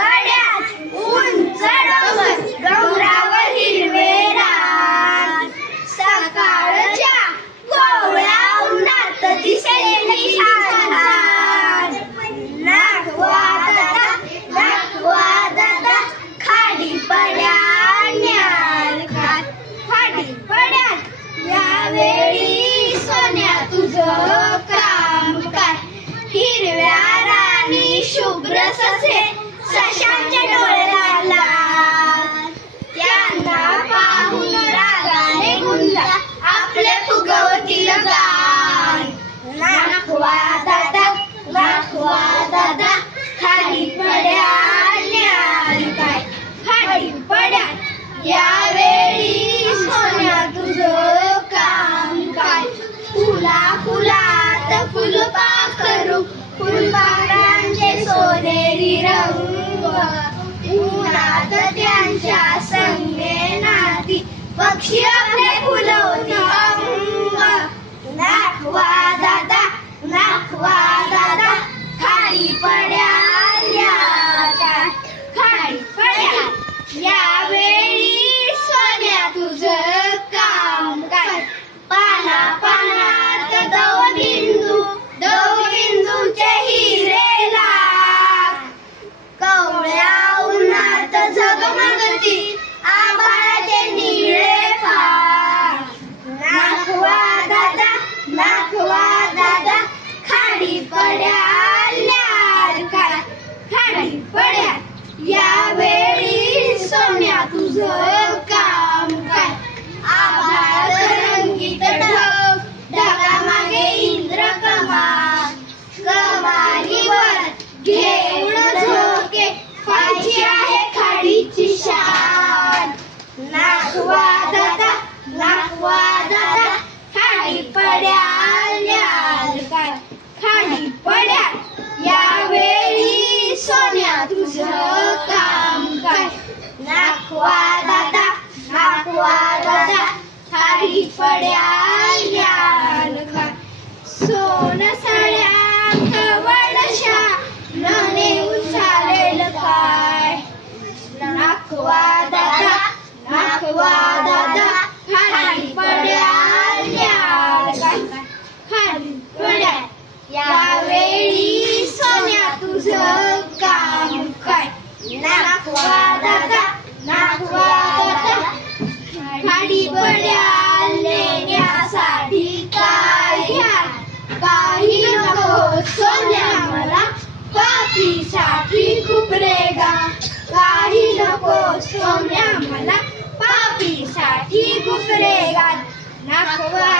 पड्यात उंच डोंगर, डोंगरावर हिरवे रान, सकाळच्या कोवळ्या उन्हात दिसेली छान. नाखवा दादा खाली पड्यात न्याल काय, खाली पड्यात यावेळी सोन्या तुझं काम काय. हिरव्या राणी शुभ्र ससे सशांच्या डोळ्याला लाल, त्यांना पाहून रागाने गुंजा आपले फुगवतील गान. नाखवा दादा खाली पड्यात न्याल काय, खाली पड्यात यावेळी सोन्या तुझं काम काय. फुलात फुलपाखरू, फुलपाखरांचे सोनेरी रंग, उन्हात त्यांच्या संगे नाती पक्षी आपले फुलवती अंग. नाखवा दादा खाली पड्यात न्याल, खाली पड्यात यावेळी सोन्या तुझं काम काय. पानात दवबिंदूचे हिरे लाग, कवळ्या उन्हात झगमगती आभाळाचे निळे फाग. नाखवा दादा खाली पड्यात न्याल काय, खाली पड्यात यावेळी सोन्या तुझं काम काय. आभाळ रंगीत ढग, ढगामागे इंद्र कमान, कमानीवर घेऊन झोके पाहिजे आहे खाडीची शान. नाखवा दादा खाली पड्यात न्याल काय, खाली पड्यात यावेळी सोन्या तुझं काम काय. नाखवा दादा खाली पड्यात न्याल काय. सोन साड्या कवडशा नेऊन चालेल काय. नाखवा दादा खाली पड्यात न्याल काय, खाली पड्यात यावेळी सोन्या तुझं काम काय. नाखवा दादा खाली पड्यात नेण्यासाठी काय घ्या, काही नको सोन्या मला पापीसाठी खूप रेगा. काही नको सोन्या मला पापीसाठी खूप रेगा. नाखवा